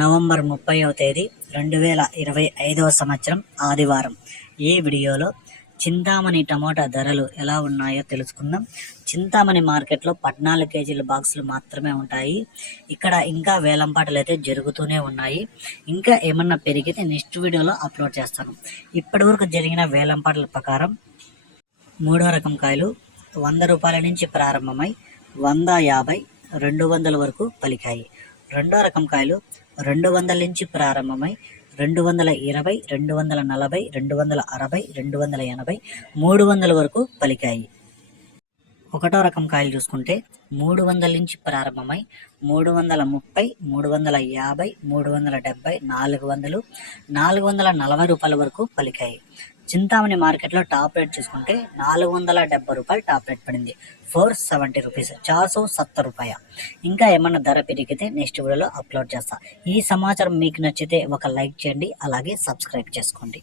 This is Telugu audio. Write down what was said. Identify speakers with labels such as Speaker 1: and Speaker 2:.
Speaker 1: నవంబర్ ముప్పైవ తేదీ రెండు వేల ఇరవై ఐదవ సంవత్సరం ఆదివారం. ఈ వీడియోలో చింతామణి టమోటా ధరలు ఎలా ఉన్నాయో తెలుసుకుందాం. చింతామణి మార్కెట్లో పద్నాలుగు కేజీల బాక్సులు మాత్రమే ఉంటాయి. ఇక్కడ ఇంకా వేలంపాటలు అయితే జరుగుతూనే ఉన్నాయి. ఇంకా ఏమన్నా పెరిగితే నెక్స్ట్ వీడియోలో అప్లోడ్ చేస్తాను. ఇప్పటివరకు జరిగిన వేలంపాటల ప్రకారం మూడో రకం కాయలు వంద రూపాయల నుంచి ప్రారంభమై వంద యాభై రెండు వందల వరకు పలికాయి. రెండో రకం కాయలు రెండు వందల నుంచి ప్రారంభమై రెండు వందల ఇరవై రెండు వందల నలభై రెండు వందల అరవై రెండు వందల ఎనభై మూడు వందల వరకు పలికాయి. ఒకటో రకం కాయలు చూసుకుంటే మూడు వందల నుంచి ప్రారంభమై మూడు వందల ముప్పై మూడు వందల యాభై మూడు వందల డెబ్బై నాలుగు వందలు నాలుగు వందల నలభై రూపాయల వరకు పలికాయి. చింతామణి మార్కెట్లో టాప్ రేట్ చూసుకుంటే నాలుగు వందల డెబ్బై రూపాయలు టాప్ రేట్ పడింది. ఫోర్ సెవెంటీ రూపీస్ చార్ సో సత్తర్ రూపాయ. ఇంకా ఏమన్నా ధర పెరిగితే నెక్స్ట్ వీడియోలో అప్లోడ్ చేస్తా. ఈ సమాచారం మీకు నచ్చితే ఒక లైక్ చేయండి అలాగే సబ్స్క్రైబ్ చేసుకోండి.